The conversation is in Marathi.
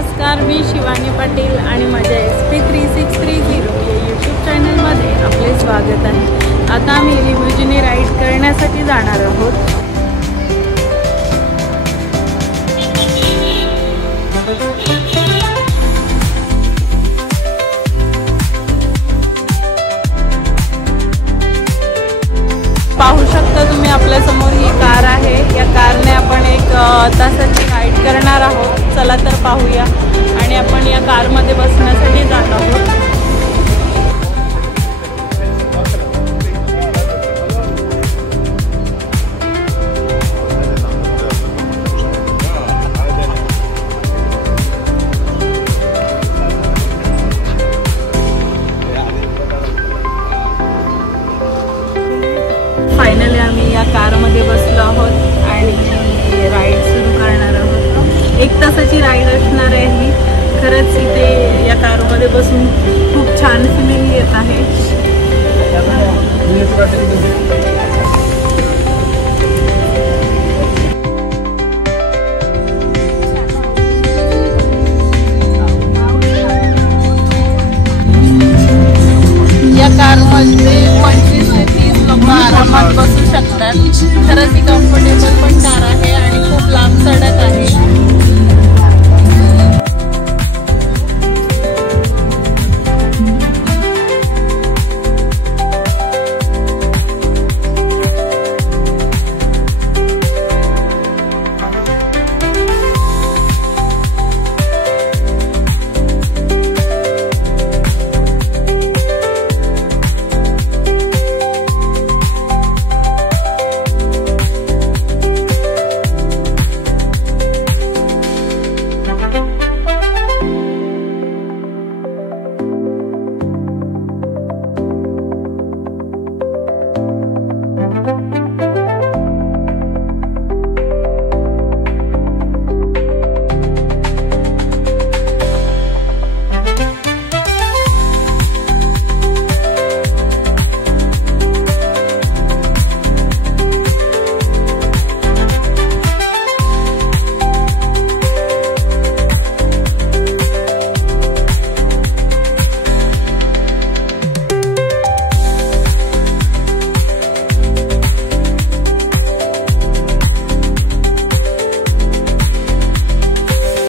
नमस्कार, मी शिवानी पाटील आणि माझ्या SP3630 या यूट्यूब चॅनलमध्ये आपले स्वागत आहे। आता आम्ही लिमुजिनी राईड करण्यासाठी जाणार आहोत। पाहू शकता तुम्ही आपल्या समोर ही कार आहे। या कारने आपण एक तासाची राईड करणार आहोत। चला तर पाहूया आणि आपण या कारमध्ये बसण्यासाठी जात आहोत। फायनली आम्ही या कारमध्ये बसलो आहोत आणि राईड सुरू करणार आहोत। 1 तासाची राईड असणार आहे ही। खरंच इथे या कारमध्ये बसून खूप छान फिलिंग येत आहे। या कारमध्ये 25 ते 30 लोक आरामात बसू शकतात। खरंच ही कम्फर्टेबल पण कार आहे आणि खूप लांब सडक आहे।